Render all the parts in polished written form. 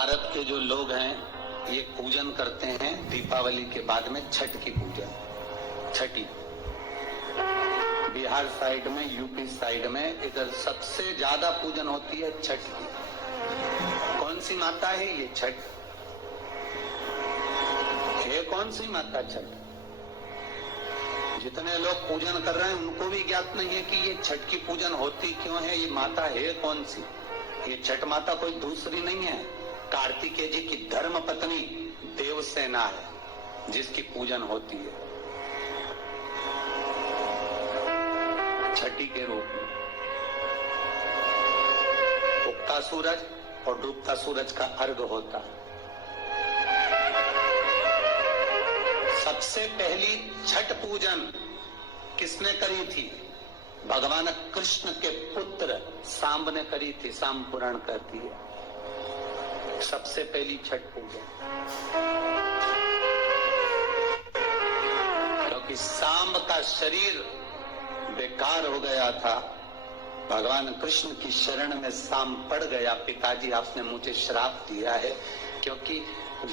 भारत के जो लोग हैं ये पूजन करते हैं दीपावली के बाद में छठ की पूजा, छठी। बिहार साइड में, यूपी साइड में इधर सबसे ज्यादा पूजन होती है छठ की। कौन सी माता है ये? छठ है। कौन सी माता? छठ। जितने लोग पूजन कर रहे हैं उनको भी ज्ञात नहीं है कि ये छठ की पूजन होती क्यों है, ये माता है कौन सी। ये छठ माता कोई दूसरी नहीं है, कार्तिकेय जी की धर्म पत्नी देवसेना है जिसकी पूजन होती है छठी के रूप में। उगता सूरज और डूबता सूरज का अर्घ होता है। सबसे पहली छठ पूजन किसने करी थी? भगवान कृष्ण के पुत्र सांब ने करी थी। सांब पुराण कहती है सबसे पहली छठ पूजा, क्योंकि सांब का शरीर बेकार हो गया था। भगवान कृष्ण की शरण में सांब पड़ गया। पिताजी आपने मुझे श्राप दिया है क्योंकि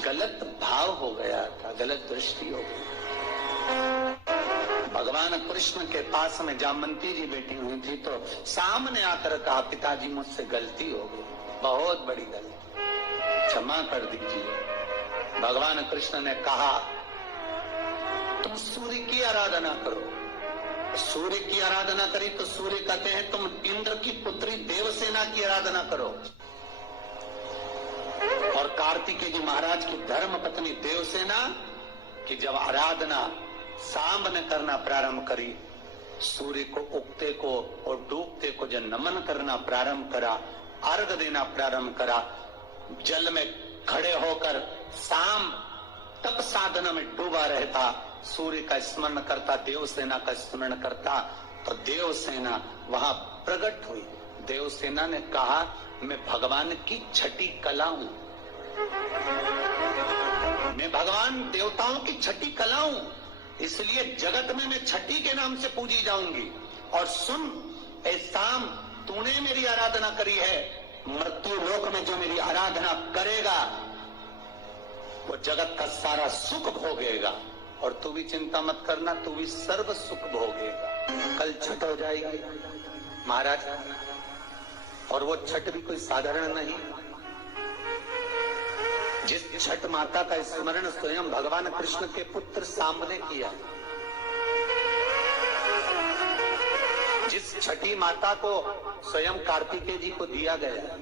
गलत भाव हो गया था, गलत दृष्टि हो गई। भगवान कृष्ण के पास में जामवंती जी बैठी हुई थी तो सामने आकर कहा, पिताजी मुझसे गलती हो गई, बहुत बड़ी गलती, क्षमा कर दीजिए। भगवान कृष्ण ने कहा, तुम सूर्य की आराधना करो। सूर्य की आराधना करी तो सूर्य कहते हैं तुम इंद्र की पुत्री देवसेना की आराधना करो। और कार्तिकेय जी महाराज की धर्म पत्नी देवसेना की जब आराधना सांब ने करना प्रारंभ करी, सूर्य को उगते को और डूबते को जब नमन करना प्रारंभ करा, अर्घ देना प्रारंभ करा, जल में खड़े होकर सांब तप साधना में डूबा रहता, सूर्य का स्मरण करता, देवसेना का स्मरण करता, तो देवसेना वहां प्रकट हुई। देवसेना ने कहा, मैं भगवान की छठी कला हूं, मैं भगवान देवताओं की छठी कला हूं, इसलिए जगत में मैं छठी के नाम से पूजी जाऊंगी। और सुन ए सांब, तूने मेरी आराधना करी है, मृत्यु लोक में जो मेरी आराधना करेगा वो जगत का सारा सुख भोगेगा। और तू भी चिंता मत करना, तू भी सर्व सुख भोगेगा। कल छठ हो जाएगी महाराज, और वो छठ भी कोई साधारण नहीं। जिस छठ माता का स्मरण स्वयं भगवान कृष्ण के पुत्र सांब ने किया, जिस छठी माता को स्वयं कार्तिकेय जी को दिया गया,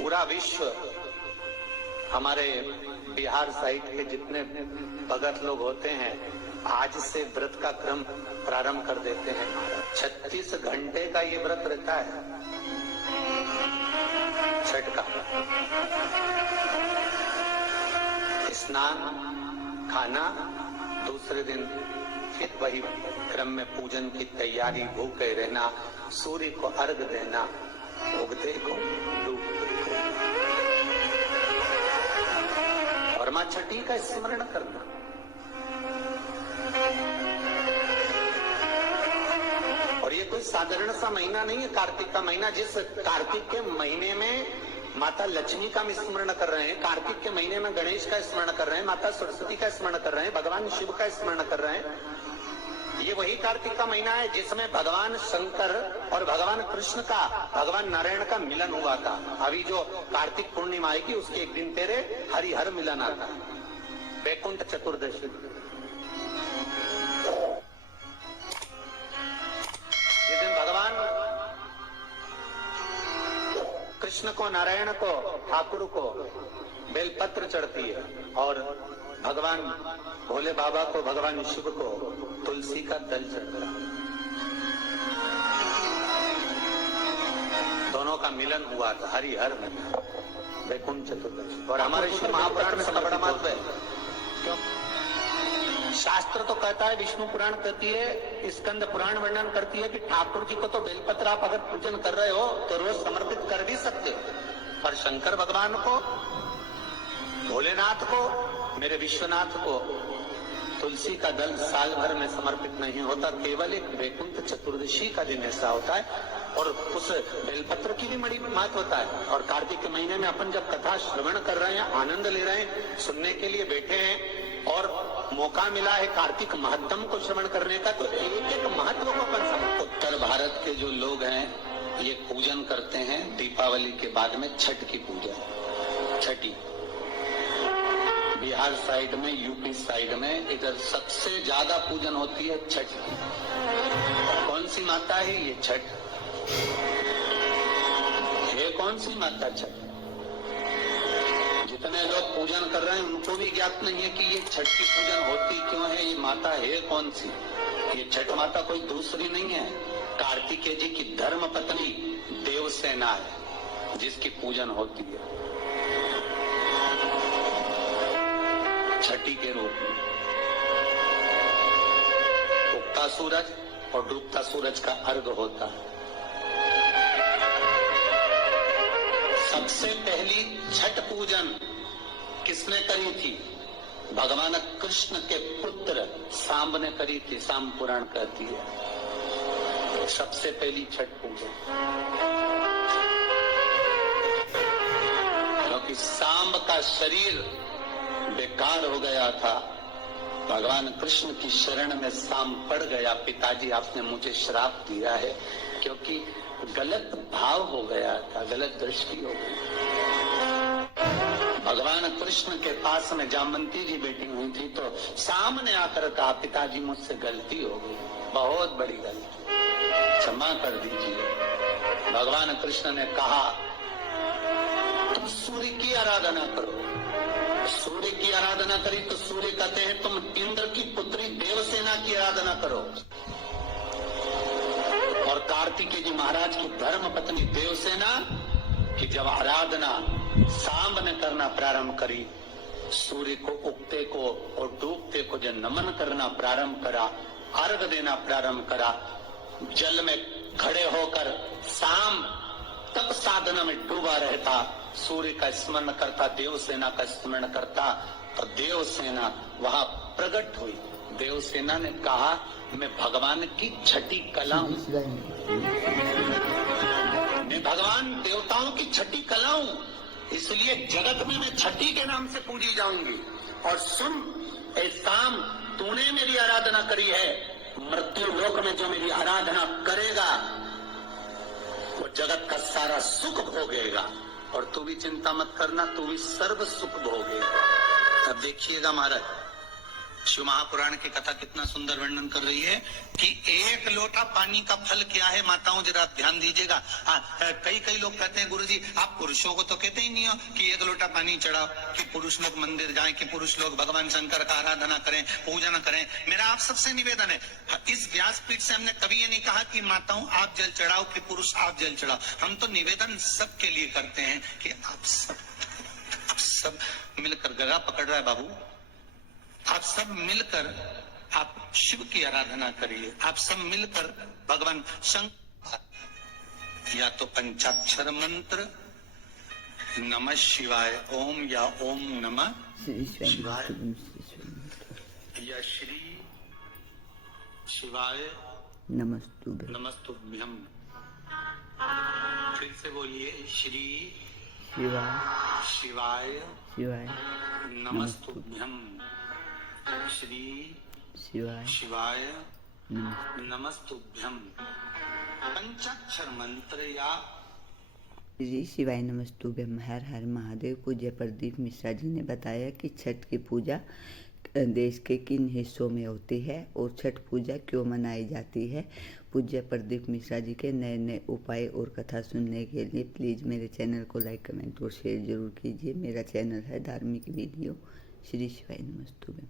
पूरा विश्व, हमारे बिहार साइड के जितने भगत लोग होते हैं आज से व्रत का क्रम प्रारंभ कर देते हैं। 36 घंटे का ये व्रत रहता है छठ का। स्नान, खाना, दूसरे दिन फिर वही क्रम में पूजन की तैयारी, भूखे रहना, सूर्य को अर्घ देना, उगते को डूबते को, और मां छठी का स्मरण करना। और ये कोई साधारण सा महीना नहीं है कार्तिक का महीना। जिस कार्तिक के महीने में माता लक्ष्मी का स्मरण कर रहे हैं, कार्तिक के महीने में गणेश का स्मरण कर रहे हैं, माता सरस्वती का स्मरण कर रहे हैं, भगवान शिव का स्मरण कर रहे हैं, ये वही कार्तिक का महीना है जिसमें भगवान शंकर और भगवान कृष्ण का, भगवान नारायण का मिलन हुआ था। अभी जो कार्तिक पूर्णिमा आएगी उसके एक दिन तेरे हरिहर मिलन आता है, वैकुंठ चतुर्दशी। जिस दिन भगवान कृष्ण को, नारायण को, ठाकुर को बेलपत्र चढ़ती है और भगवान भोले बाबा को, भगवान शिव को तुलसी का दल चढ़ता है। दोनों का मिलन हुआ था हरिहर में, वैकुंठ चतुर्दशी। और हमारे शिव महापुराण में सबसे बड़ा महत्व है। क्यों? शास्त्र तो कहता है, विष्णु पुराण कहती है, स्कंद पुराण वर्णन करती है कि ठाकुर जी को तो बेलपत्र आप अगर पूजन कर रहे हो तो रोज समर्पित कर भी सकते हो, पर शंकर भगवान को, भोलेनाथ को, मेरे विश्वनाथ को तुलसी का दल साल भर में समर्पित नहीं होता। केवल एक वैकुंठ चतुर्दशी का दिन ऐसा होता है और उस बेलपत्र की भी बड़ी महत्व होता है। और कार्तिक के महीने में अपन जब कथा श्रवण कर रहे हैं, आनंद ले रहे हैं, सुनने के लिए बैठे हैं और मौका मिला है कार्तिक महत्तम को श्रवण करने का, तो एक एक महत्व को अपन समझ। उत्तर भारत के जो लोग हैं ये पूजन करते हैं दीपावली के बाद में छठ की पूजा, छठी। बिहार साइड में, यूपी साइड में, इधर सबसे ज्यादा पूजन होती है छठ की। कौन सी माता है ये छठ? ये कौन सी माता छठ? जितने लोग पूजन कर रहे हैं उनको भी ज्ञात नहीं है कि ये छठ की पूजन होती क्यों है, ये माता है कौन सी। ये छठ माता कोई दूसरी नहीं है, कार्तिकेय जी की धर्म पत्नी देवसेना है जिसकी पूजन होती है छठी के रूप में। उगता सूरज और डूबता सूरज का अर्घ होता है। सबसे पहली छठ पूजन किसने करी थी? भगवान कृष्ण के पुत्र सांब ने करी थी। सांब पुराण कहती है सबसे पहली छठ पूजन, क्योंकि सांब का शरीर बेकार हो गया था। भगवान कृष्ण की शरण में सांब पड़ गया। पिताजी आपने मुझे श्राप दिया है, क्योंकि गलत भाव हो गया था, गलत दृष्टि हो गई। भगवान कृष्ण के पास में जामवंती जी बैठी हुई थी तो सामने आकर कहा, पिताजी मुझसे गलती हो गई, बहुत बड़ी गलती, क्षमा कर दीजिए। भगवान कृष्ण ने कहा, तुम सूर्य की आराधना करो। सूर्य की आराधना करी तो सूर्य कहते हैं तुम इंद्र की पुत्री देवसेना की आराधना करो। और कार्तिकेय जी महाराज की धर्म पत्नी देवसेना की जब आराधना सांब ने करना प्रारंभ करी, सूर्य को उगते को और डूबते को जब नमन करना प्रारंभ करा, अर्घ देना प्रारंभ करा, जल में खड़े होकर सांब तप साधना में डूबा रहता, सूर्य का स्मरण करता, देवसेना का स्मरण करता, तो देवसेना वहां प्रकट हुई। देवसेना ने कहा, मैं भगवान की छठी कला हूं, मैं भगवान देवताओं की छठी कला हूं, इसलिए जगत में मैं छठी के नाम से पूजी जाऊंगी। और सुन ए सांब, तूने मेरी आराधना करी है, मृत्यु लोक में जो मेरी आराधना करेगा वो जगत का सारा सुख भोगेगा। और तू भी चिंता मत करना, तू भी सर्व सुख भोगेगा। अब देखिएगा महाराज, शिव महापुराण की कथा कितना सुंदर वर्णन कर रही है कि एक लोटा पानी का फल क्या है। माताओं जरा ध्यान दीजिएगा। कई लोग कहते हैं गुरुजी आप पुरुषों को तो कहते ही नहीं हो कि एक लोटा पानी चढ़ाओ, कि पुरुष लोग मंदिर जाएं, कि पुरुष लोग भगवान शंकर का आराधना करें, पूजन करें। मेरा आप सबसे निवेदन है, इस व्यासपीठ से हमने कभी ये नहीं कहा कि माताओं आप जल चढ़ाओ, कि पुरुष आप जल चढ़ाओ। हम तो निवेदन सबके लिए करते हैं कि आप सब मिलकर, गला पकड़ रहा है बाबू, आप सब मिलकर आप शिव की आराधना करिए। आप सब मिलकर भगवान शंकर, या तो पंचाक्षर मंत्र नमः शिवाय ओम, या ओम नमः शिवाय, या श्री शिवाय नमस्तुभ्यम। फिर से बोलिए, श्री शिवाय नमस्तुभ्यम, श्री शिवाय नमस्तुभ्यम। पंचाक्षर मंत्र या श्री शिवाय नमस्तुभ्यम। हर हर महादेव। पूज्य प्रदीप मिश्रा जी ने बताया कि छठ की पूजा देश के किन हिस्सों में होती है और छठ पूजा क्यों मनाई जाती है। पूज्य प्रदीप मिश्रा जी के नए नए उपाय और कथा सुनने के लिए प्लीज़ मेरे चैनल को लाइक, कमेंट और शेयर जरूर कीजिए। मेरा चैनल है धार्मिक वीडियो। श्री शिवाय नमस्तुभ्यम।